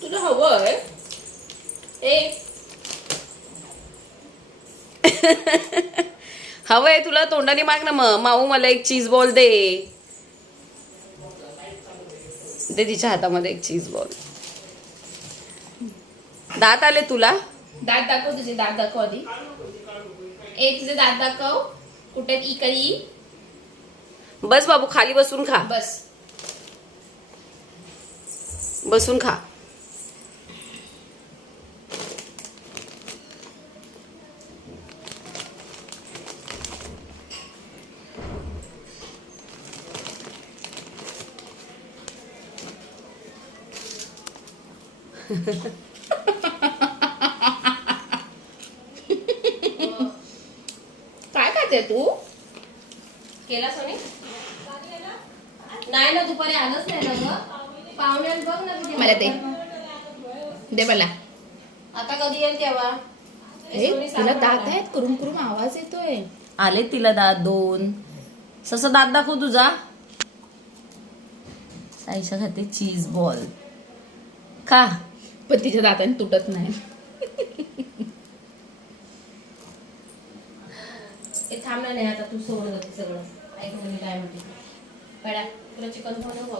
तुला हवंय हवंय तुला तोंडाने माग ना मग. माऊ मला एक चीज बॉल दे. दे तिच्या हातामध्ये एक चीज बॉल. दात आले तुला? दात दाखव, तुझे दात दाखव आधी. तुझे दात दाखव. कुठे इकडे? बस बाबू, खाली बसून खा. बस बसून खा. काय खाते तू? केला सोनी? नाही ना, दुपारी आलंच नाही ना ग. पाहुण्यात बघ ना किती. मला दे मला. आता कधी येईल तेव्हा? तुला दात आहेत, कुरुम कुरुम आवाज येतोय. आले तिला दात 2. ससा दात दाखव तुझा. साईशा खाते चीज बॉल. खा. पण तिच्या दाताने तुटत नाही. थांबणार नाही आता, तू सोडून जाते सगळं. ऐक मी काय म्हणते. तुला चिकन खाऊ